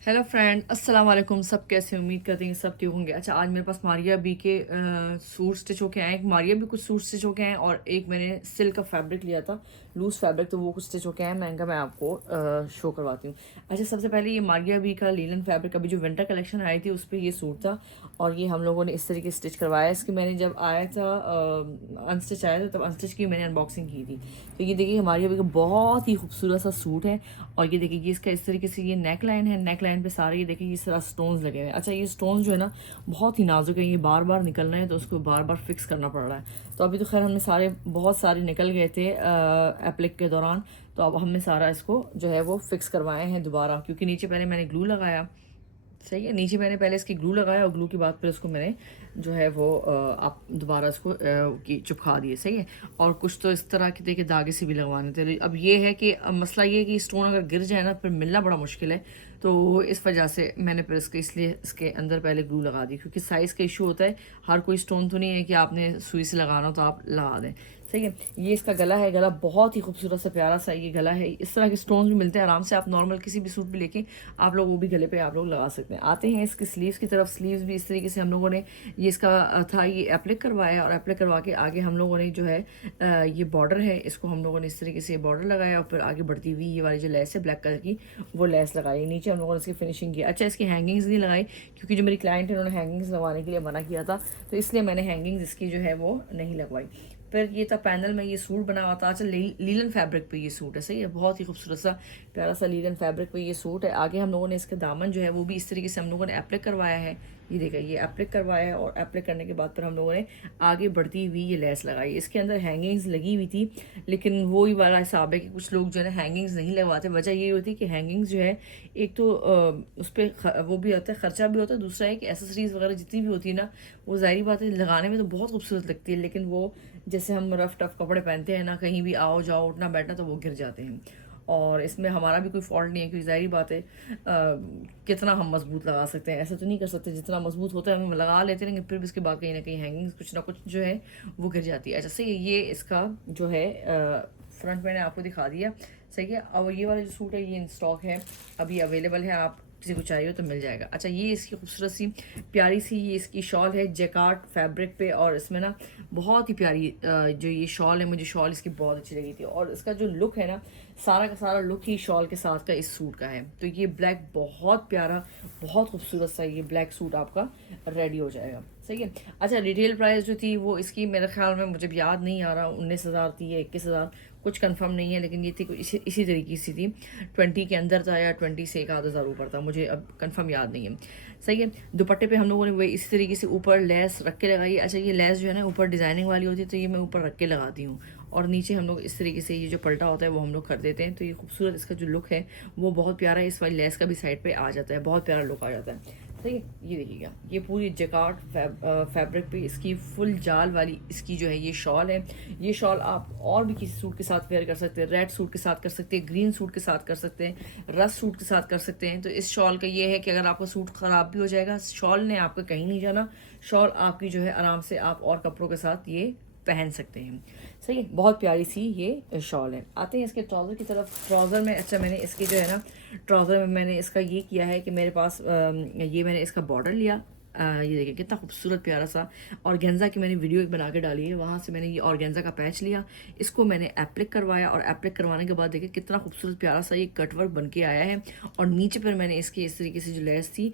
Hello friend, अस्सलाम वालेकुम। सब कैसे हैं? उम्मीद करते हैं सब ठीक होंगे। अच्छा, आज मेरे पास मारिया बी के सूट स्टिच होके आए हैं। मारिया भी कुछ सूट स्टिच होके आए हैं और एक मैंने सिल्क का फैब्रिक लिया था, लूज़ फैब्रिक, तो वो कुछ स्टिच होके आए हैं। महंगा मैं आपको शो करवाती हूँ। अच्छा, सबसे पहले ये मारिया बी का लीलन फैब्रिक, अभी जो विंटर कलेक्शन आई थी उस पर ये सूट था और ये हम लोगों ने इस तरीके से स्टिच करवाया। इसकी मैंने जब आया था अनस्टिच आया था तब अनस्टिच की मैंने अनबॉक्सिंग की थी। तो ये देखिए मारिया बी का बहुत ही खूबसूरत सा सूट है और ये देखिए ये इसका इस तरीके से ये नेक लाइन है। नेक लाइन पे सारे ये देखिए इस तरह स्टोन्स लगे हुए हैं। अच्छा, ये स्टोन्स जो है ना बहुत ही नाजुक है, ये बार बार निकल रहे हैं तो उसको बार बार फिक्स करना पड़ रहा है। तो अभी तो खैर हमने सारे बहुत सारे निकल गए थे एप्लिक के दौरान, तो अब हमने सारा इसको जो है वो फिक्स करवाए हैं दोबारा, क्योंकि नीचे पहले मैंने ग्लू लगाया। सही है, नीचे मैंने पहले इसकी ग्लू लगाया और ग्लू के बाद फिर उसको मैंने जो है वो आप दोबारा इसको चिपका दिए। सही है, और कुछ तो इस तरह के देखिए धागे से भी लगवाने थे। अब ये है कि मसला ये है कि स्टोन अगर गिर जाए ना फिर मिलना बड़ा मुश्किल है, तो इस वजह से मैंने फिर इसके इसलिए इसके अंदर पहले ग्लू लगा दी, क्योंकि साइज़ का इशू होता है। हर कोई स्टोन तो नहीं है कि आपने सुई से लगाना हो तो आप लगा दें। सही है, ये इसका गला है। गला बहुत ही खूबसूरत सा प्यारा सा ये गला है। इस तरह के स्टोन भी मिलते हैं आराम से, आप नॉर्मल किसी भी सूट भी लेके आप लोग वो भी गले पे आप लोग लगा सकते हैं। आते हैं इसकी स्लीव्स की तरफ। स्लीव्स भी इस तरीके से हम लोगों ने ये इसका था ये एप्लिक करवाया और एप्लिक करवा के आगे हम लोगों ने जो है ये बॉर्डर है, इसको हम लोगों ने इस तरीके से बॉर्डर लगाया और फिर आगे बढ़ती हुई ये वाली जो लेस है ब्लैक कलर की वो लेस लगाई। नीचे हम लोगों ने इसकी फिनिशिंग की। अच्छा, इसकी हैंगिंग्स नहीं लगाई क्योंकि जो मेरी क्लाइंट है उन्होंने हैंगिंग्स लगवाने के लिए मना किया था, तो इसलिए मैंने हैंगिंग्स इसकी जो है वो नहीं लगवाई। फिर ये था पैनल में ये सूट बना हुआ था। अच्छा, लीलन फैब्रिक पे ये सूट है। सही है, बहुत ही खूबसूरत सा प्यारा सा लीलन फैब्रिक पे ये सूट है। आगे हम लोगों ने इसके दामन जो है वो भी इस तरीके से हम लोगों ने एप्लिक करवाया है। ये देखा, ये एप्लिक करवाया है और एप्लिक करने के बाद फिर हम लोगों ने आगे बढ़ती हुई ये लेस लगाई। इसके अंदर हैंगिंग्स लगी हुई थी, लेकिन वो ही वाला हिसाब है कि कुछ लोग जो है ना हैंगिंग्स नहीं लगवाते। वजह ये होती है कि हैंगिंग्स जो है एक तो उस पर वो भी होता है, खर्चा भी होता है। दूसरा है कि एसेसरीज वगैरह जितनी भी होती है ना वो ज़ाहिर बात है लगाने में तो बहुत खूबसूरत लगती है, लेकिन वो जैसे हम रफ टफ कपड़े पहनते हैं ना, कहीं भी आओ जाओ उठना बैठना तो वो गिर जाते हैं। और इसमें हमारा भी कोई फॉल्ट नहीं है, क्योंकि ज़ाहिर बात है कितना हम मजबूत लगा सकते हैं, ऐसा तो नहीं कर सकते। जितना मजबूत होता है हम लगा लेते रहेंगे, फिर भी इसके बाद कहीं ना कहीं हैंगिंग्स कुछ ना कुछ जो है वो गिर जाती है। अच्छा, सही है, ये इसका जो है फ्रंट मैंने आपको दिखा दिया। सही है, अब ये वाला जो सूट है ये इन स्टॉक है, अभी अवेलेबल है, आप किसी को चाहिए हो तो मिल जाएगा। अच्छा, ये इसकी खूबसूरत सी प्यारी सी ये इसकी शॉल है जैकार्ड फैब्रिक पे, और इसमें ना बहुत ही प्यारी जो ये शॉल है, मुझे शॉल इसकी बहुत अच्छी लगी थी। और इसका जो लुक है ना, सारा का सारा लुक ही शॉल के साथ का इस सूट का है। तो ये ब्लैक बहुत प्यारा, बहुत खूबसूरत सा ये ब्लैक सूट आपका रेडी हो जाएगा। सही है। अच्छा, रिटेल प्राइस जो थी वो इसकी मेरे ख्याल में, मुझे भी याद नहीं आ रहा, 19,000 थी या 21,000, कुछ कंफर्म नहीं है, लेकिन ये थी कुछ इसी तरीके से थी। 20 के अंदर था या 20 से एक आधा हज़ार ऊपर था, मुझे अब कंफर्म याद नहीं है। सही है, दुपट्टे पे हम लोगों ने वही इसी तरीके से ऊपर लेस रख के लगाई। अच्छा, ये लेस जो है ना ऊपर डिज़ाइनिंग वाली होती है, तो ये मैं ऊपर रख के लगाती हूँ और नीचे हम लोग इस तरीके से ये जो पलटा होता है वो हम लोग कर देते हैं। तो ये खूबसूरत इसका जो लुक है वो बहुत प्यारा है। इस वाली लेस का भी साइड पे आ जाता है, बहुत प्यारा लुक आ जाता है। सही है, ये देखिएगा, ये पूरी जैकार्ड फैब्रिक पे इसकी फुल जाल वाली इसकी जो है ये शॉल है। ये शॉल आप और भी किसी सूट के साथ वेयर कर सकते हैं, रेड सूट के साथ कर सकते हैं, ग्रीन सूट के साथ कर सकते हैं, रस सूट के साथ कर सकते हैं। तो इस शॉल का ये है कि अगर आपका सूट ख़राब भी हो जाएगा, शॉल ने आपका कहीं नहीं जाना। शॉल आपकी जो है आराम से आप और कपड़ों के साथ ये पहन सकते हैं। सही है, बहुत प्यारी सी ये शॉल है। आते हैं इसके ट्राउज़र की तरफ। ट्राउज़र में अच्छा मैंने इसकी जो है ना ट्राउज़र में मैंने इसका ये किया है कि मेरे पास ये मैंने इसका बॉर्डर लिया। ये देखिए कितना खूबसूरत प्यारा सा ऑर्गेन्जा की मैंने वीडियो एक बना के डाली है, वहाँ से मैंने ये ऑर्गेन्जा का पैच लिया, इसको मैंने एप्लिक करवाया और एप्लिक करवाने के बाद देखिए कितना खूबसूरत प्यारा सा ये कटवर्क बन के आया है। और नीचे पर मैंने इसकी इस तरीके से जो लेस थी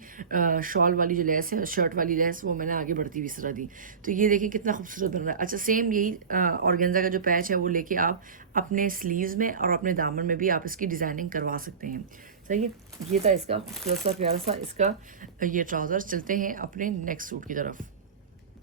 शॉल वाली जो लेस है, शर्ट वाली लेस, वो मैंने आगे बढ़ती हुई इस तरह दी। तो ये देखिए कितना खूबसूरत बन रहा है। अच्छा, सेम यही ऑर्गेन्जा का जो पैच है वो लेके आप अपने स्लीव्स में और अपने दामन में भी आप इसकी डिज़ाइनिंग करवा सकते हैं। सही है, ये था इसका खूबसूरत सा प्यारा सा इसका ये ट्राउज़र। चलते हैं अपने नेक्स्ट सूट की तरफ।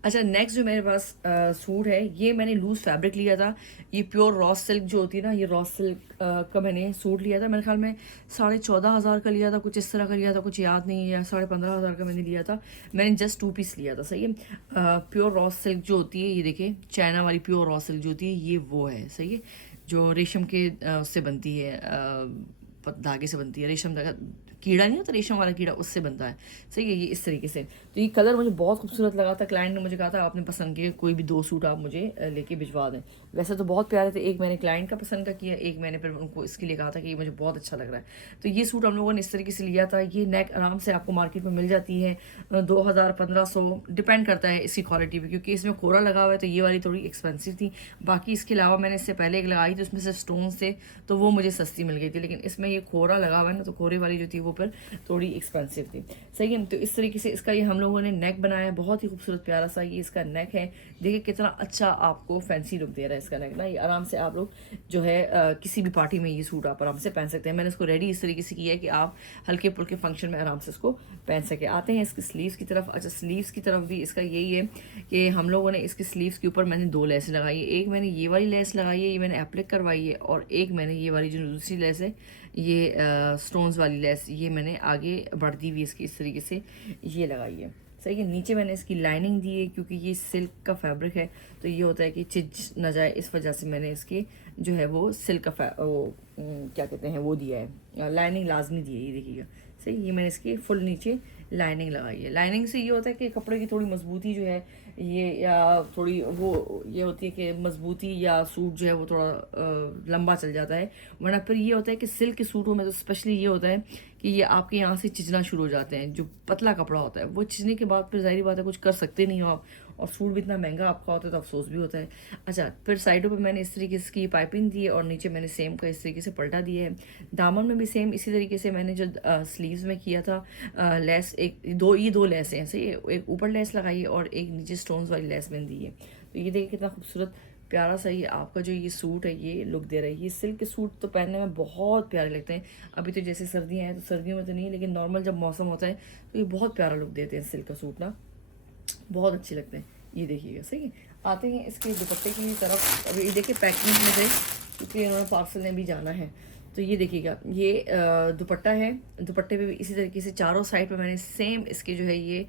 अच्छा, नेक्स्ट जो मेरे पास सूट है ये मैंने लूज़ फैब्रिक लिया था। ये प्योर रॉ सिल्क जो होती है ना, ये रॉ सिल्क का मैंने सूट लिया था। मेरे ख्याल में 14,500 का लिया था, कुछ इस तरह का लिया था, कुछ याद नहीं है, 15,500 का मैंने लिया था। मैंने जस्ट 2 पीस लिया था। सही है, प्योर रॉ सिल्क जो होती है, ये देखिए चाइना वाली प्योर रॉ सिल्क जो होती है ये वो है। सही है, जो रेशम के उससे बनती है, धागे से बनती है, रेशम धागा, कीड़ा नहीं होता रेशम वाला कीड़ा, उससे बनता है। सही है, ये इस तरीके से। तो ये कलर मुझे बहुत खूबसूरत लगा था। क्लाइंट ने मुझे कहा था आपने पसंद के कोई भी 2 सूट आप मुझे लेके भिजवा दें। वैसे तो बहुत प्यारे थे, एक मैंने क्लाइंट का पसंद का किया, एक मैंने फिर उनको इसके लिए कहा था कि ये मुझे बहुत अच्छा लग रहा है। तो ये सूट हम लोगों ने इस तरीके से लिया था। ये नेक आराम से आपको मार्केट में मिल जाती है 2000-1500, डिपेंड करता है इसकी क्वालिटी पे, क्योंकि इसमें कोरा लगा हुआ है तो ये वाली थोड़ी एक्सपेंसिव थी। बाकी इसके अलावा मैंने इससे पहले एक लगाई थी, उसमें से स्टोन्स थे तो वो मुझे सस्ती मिल गई थी, लेकिन इसमें ये कोरा लगा हुआ है ना, तो कोरे वाली जो थी वो फिर थोड़ी एक्सपेंसिव थी। सही है। तो इस तरीके से इसका ये हम लोगों ने नेक बनाया है, बहुत ही खूबसूरत प्यारा सा ये इसका नेक है। देखिए कितना अच्छा आपको फैंसी लुक दे रहा है इसका नेक ना। ये आराम से आप लोग जो है किसी भी पार्टी में ये सूट आप आराम से पहन सकते हैं। मैंने इसको रेडी इस तरीके से किया है कि आप हल्के फुल्के फंक्शन में आराम से इसको पहन सके। आते हैं इसकी स्लीव्स की तरफ। अच्छा, स्लीव्स की तरफ भी इसका यही है कि हम लोगों ने इसकी स्लीव्स के ऊपर मैंने 2 लेस लगाई है। एक मैंने ये वाली लेस लगाई है, ये मैंने एप्लिक करवाई है, और एक मैंने ये वाली जो दूसरी लेस है ये स्टोन्स वाली लेस, ये मैंने आगे बढ़ती हुई इसकी इस तरीके से ये लगाई है। सही है। नीचे मैंने इसकी लाइनिंग दी है, क्योंकि ये सिल्क का फैब्रिक है तो ये होता है कि चिज न जाए, इस वजह से मैंने इसकी जो है वो सिल्क का क्या कहते हैं वो दिया है, लाइनिंग लाजमी दी है। ये देखिएगा। सही, ये मैंने इसकी फुल नीचे लाइनिंग लगाई है। लाइनिंग से ये होता है कि कपड़े की थोड़ी मजबूती जो है ये, या थोड़ी वो ये होती है कि मजबूती या सूट जो है वो थोड़ा लंबा चल जाता है। वरना फिर ये होता है कि सिल्क के सूटों में तो स्पेशली ये होता है कि ये आपके यहाँ से चिजना शुरू हो जाते हैं। जो पतला कपड़ा होता है वो चिजने के बाद फिर जाहिर बात है कुछ कर सकते नहीं हो आप, और सूट भी इतना महंगा आपका होता है तो अफसोस भी होता है। अच्छा, फिर साइडों पे मैंने इस तरीके से पाइपिंग दी है, और नीचे मैंने सेम का इस तरीके से पलटा दिया है। दामन में भी सेम इसी तरीके से मैंने जो स्लीव्स में किया था लेस, ये दो लेस हैं। सही है, एक ऊपर लेस लगाई है और एक नीचे स्टोन्स वाली लेस मैंने दी है। तो ये देखिए कितना खूबसूरत प्यारा सा ये आपका जो ये सूट है ये लुक दे रहा है। ये सिल्क के सूट तो पहनने में बहुत प्यारे लगते हैं। अभी तो जैसे सर्दियाँ हैं तो सर्दियों में तो नहीं, लेकिन नॉर्मल जब मौसम होता है तो ये बहुत प्यारा लुक देते हैं सिल्क का सूट ना, बहुत अच्छे लगते हैं। ये देखिएगा। सही है। आते हैं इसके दुपट्टे की तरफ। अभी देखिए पैकिंग में थे क्योंकि इन्होंने पार्सल में भी जाना है। तो ये देखिएगा, ये दुपट्टा है। दुपट्टे पे भी इसी तरीके से चारों साइड पे मैंने सेम इसके जो है ये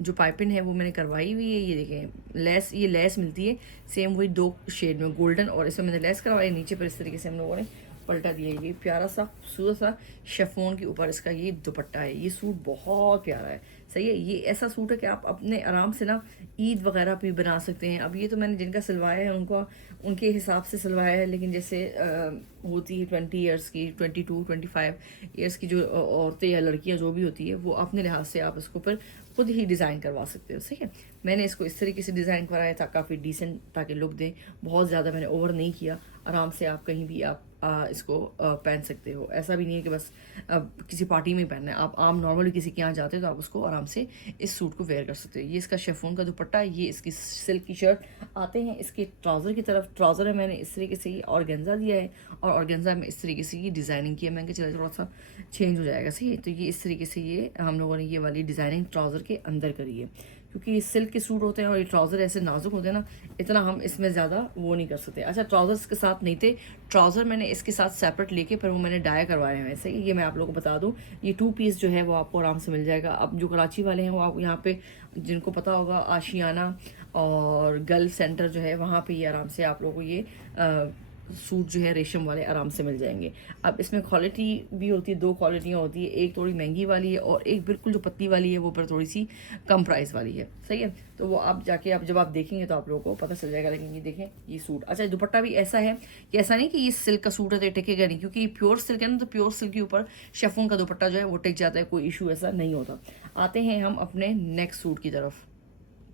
जो पाइपिंग है वो मैंने करवाई हुई है। ये देखें लेस, ये लेस मिलती है सेम वही 2 शेड में, गोल्डन, और इसमें मैंने लेस करवाई। नीचे पर इस तरीके से हम लोगों ने पलटा दिया। ये प्यारा सा खूबसूरत सा शेफोन के ऊपर इसका ये दुपट्टा है। ये सूट बहुत प्यारा है। सही है। ये ऐसा सूट है कि आप अपने आराम से ना ईद वगैरह भी बना सकते हैं। अब ये तो मैंने जिनका सिलवाया है उनको उनके हिसाब से सिलवाया है, लेकिन जैसे होती है 20 ईयर्स की, 22-25 ईयर्स की जो औरतें या लड़कियां जो भी होती है वो अपने लिहाज से आप इसको पर खुद ही डिज़ाइन करवा सकते हो। सही है। मैंने इसको इस तरीके से डिज़ाइन कराया था काफ़ी डिसेंट, ताकि लुक दे। बहुत ज़्यादा मैंने ओवर नहीं किया। आराम से आप कहीं भी आप इसको पहन सकते हो। ऐसा भी नहीं है कि बस किसी पार्टी में पहनना है। आप आम नॉर्मली किसी के यहाँ जाते हो तो आप उसको आराम से इस सूट को वेयर कर सकते हो। ये इसका शेफोन का दुपट्टा है, ये इसकी सिल्क की शर्ट। आते हैं इसके ट्राउज़र की तरफ। ट्राउज़र है मैंने इस तरीके से ये ऑर्गेन्जा दिया है, और ऑर्गेन्जा में इस तरीके से ये डिज़ाइनिंग किया। मैंने कहा चला थोड़ा सा चेंज हो जाएगा। सही है। तो ये इस तरीके से ये हम लोगों ने ये वाली डिज़ाइनिंग ट्राउज़र के अंदर करी है, क्योंकि ये सिल्क के सूट होते हैं और ये ट्राउज़र ऐसे नाजुक होते हैं ना, इतना हम इसमें ज़्यादा वो नहीं कर सकते। अच्छा, ट्राउज़र्स के साथ नहीं थे, ट्राउज़र मैंने इसके साथ सेपरेट लेके फिर वो मैंने डाई करवाए हैं। वैसे ये मैं आप लोगों को बता दूं, ये 2 पीस जो है वो आपको आराम से मिल जाएगा। अब जो कराची वाले हैं वो आप यहाँ पे, जिनको पता होगा आशियाना और गल्फ सेंटर जो है वहाँ पे ये आराम से आप लोगों को ये सूट जो है रेशम वाले आराम से मिल जाएंगे। अब इसमें क्वालिटी भी होती है, 2 क्वालिटियाँ होती है। एक थोड़ी महंगी वाली है और एक बिल्कुल जो पतली वाली है वो पर थोड़ी सी कम प्राइस वाली है। सही है। तो वो आप जाके आप जब आप देखेंगे तो आप लोगों को पता चल जाएगा। लेकिन ये देखें ये सूट, अच्छा दुपट्टा भी ऐसा है कि ऐसा नहीं कि ये सिल्क का सूट है तो टिकेगा नहीं, क्योंकि प्योर सिल्क है ना, तो प्योर सिल्क के ऊपर शेफोन का दुपट्टा जो है वो टिक जाता है, कोई इशू ऐसा नहीं होता। आते हैं हम अपने नेक्स्ट सूट की तरफ।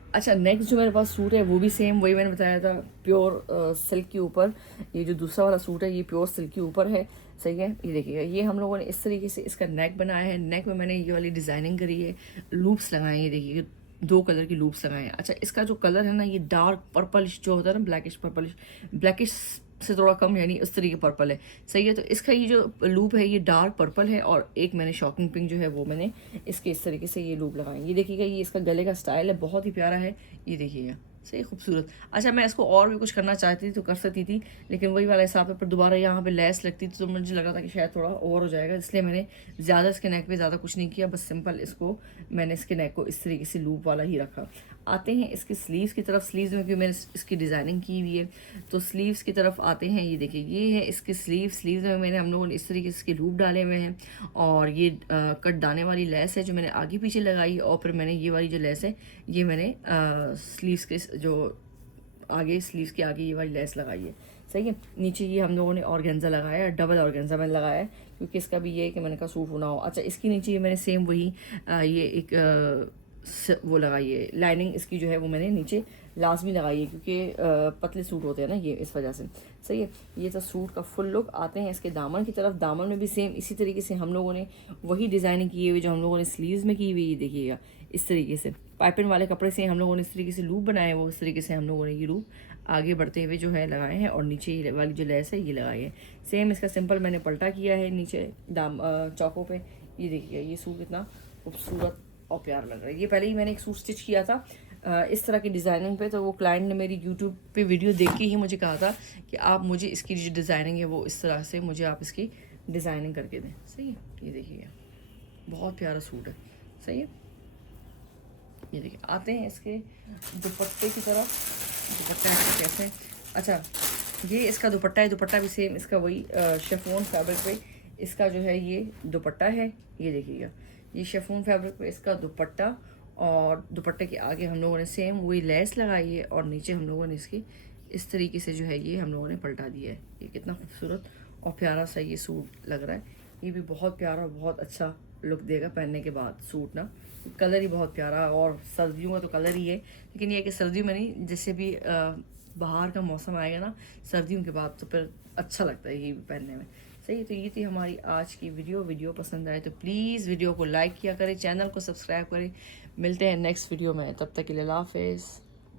अच्छा, नेक्स्ट जो मेरे पास सूट है वो भी सेम वही मैंने बताया था, प्योर सिल्क के ऊपर। ये जो दूसरा वाला सूट है ये प्योर सिल्क के ऊपर है। सही है। ये देखिएगा, ये हम लोगों ने इस तरीके से इसका नेक बनाया है। नेक में मैंने ये वाली डिज़ाइनिंग करी है, लूप्स लगाए हैं। ये देखिए 2 कलर की लूप्स लगाए हैं। अच्छा, इसका जो कलर है ना ये डार्क पर्पलिश जो होता है ना, ब्लैकिश पर्पलिश, ब्लैकिश से थोड़ा कम, यानी उस तरीके पर्पल है। सही है। तो इसका ये जो लूप है ये डार्क पर्पल है, और एक मैंने शॉकिंग पिंक जो है वो मैंने इसके इस तरीके से ये लूप लगाए। ये देखिएगा, ये इसका गले का स्टाइल है, बहुत ही प्यारा है। ये देखिएगा, सही खूबसूरत। अच्छा, मैं इसको और भी कुछ करना चाहती थी तो कर सकती थी, लेकिन वही वाला हिसाब है, पर दोबारा यहाँ पे लेस लगती थी तो मुझे लगा था कि शायद थोड़ा ओवर हो जाएगा, इसलिए मैंने ज़्यादा इसके नेक पे ज़्यादा कुछ नहीं किया। बस सिंपल इसको मैंने इसके नेक को इस तरीके से लूप वाला ही रखा। आते हैं इसकी स्लीव्स की तरफ। स्लीव्स में भी मैंने इसकी डिज़ाइनिंग की हुई है, तो स्लीव्स की तरफ आते हैं। ये देखिए, ये है इसकी स्लीव्स में मैंने हम लोगों ने इस तरीके से इसके लूप डाले हुए हैं, और ये कट दाने वाली लेस है जो मैंने आगे पीछे लगाई, और फिर मैंने ये वाली जो लेस है ये मैंने स्लीव्स के जो आगे स्लीव्स के आगे ये वाली लेस लगाई है। सही है। नीचे ये हम लोगों ने ऑर्गेन्जा लगाया है, डबल ऑर्गेन्जा मैंने लगाया है, क्योंकि इसका भी ये है कि मैंने कहा सूट होना हो। अच्छा, इसकी नीचे ये मैंने सेम वही ये एक वो लगाई है लाइनिंग, इसकी जो है वो मैंने नीचे लाजमी लगाई है, क्योंकि पतले सूट होते हैं ना ये, इस वजह से। सही है। ये तो सूट का फुल लुक। आते हैं इसके दामन की तरफ। दामन में भी सेम इसी तरीके से हम लोगों ने वही डिज़ाइनिंग की हुई जो हम लोगों ने स्लीव्स में की हुई, देखिएगा इस तरीके से पाइपिंग वाले कपड़े से हम लोगों ने इस तरीके से लूप बनाए हैं, वो इस तरीके से हम लोगों ने ये लूप आगे बढ़ते हुए जो है लगाए हैं, और नीचे ये वाली जो लेस है ये लगाई है। सेम इसका सिंपल मैंने पलटा किया है नीचे चौकों पे। ये देखिए, ये सूट कितना खूबसूरत और प्यारा लग रहा है। ये पहले ही मैंने एक सूट स्टिच किया था इस तरह की डिज़ाइनिंग पे, तो वो क्लाइंट ने मेरी यूट्यूब पे वीडियो देख के ही मुझे कहा था कि आप मुझे इसकी जो डिज़ाइनिंग है वो इस तरह से मुझे आप इसकी डिज़ाइनिंग करके दें। सही है। ये देखिए, बहुत प्यारा सूट है। सही है। ये देखिए, आते हैं इसके दुपट्टे की तरफ। दुपट्टा इसका कैसे है? अच्छा, ये इसका दुपट्टा है। दुपट्टा भी सेम इसका वही शिफॉन फैब्रिक पे इसका जो है ये दुपट्टा है। ये देखिएगा, ये शिफॉन फैब्रिक पे इसका दुपट्टा, और दुपट्टे के आगे हम लोगों ने सेम वही लेस लगाई है, और नीचे हम लोगों ने इसकी इस तरीके से जो है ये हम लोगों ने पलटा दिया है। ये कितना खूबसूरत और प्यारा सा ये सूट लग रहा है। ये भी बहुत प्यारा और बहुत अच्छा लुक देगा पहनने के बाद सूट ना। कलर ही बहुत प्यारा, और सर्दियों का तो कलर ही है, लेकिन ये है कि सर्दियों में नहीं, जैसे भी बाहर का मौसम आएगा ना सर्दियों के बाद, तो फिर अच्छा लगता है ये भी पहनने में। सही है। तो ये थी हमारी आज की वीडियो पसंद आए तो प्लीज़ वीडियो को लाइक किया करें, चैनल को सब्सक्राइब करें। मिलते हैं नेक्स्ट वीडियो में, तब तक के लिए अल्लाह हाफ़िज़।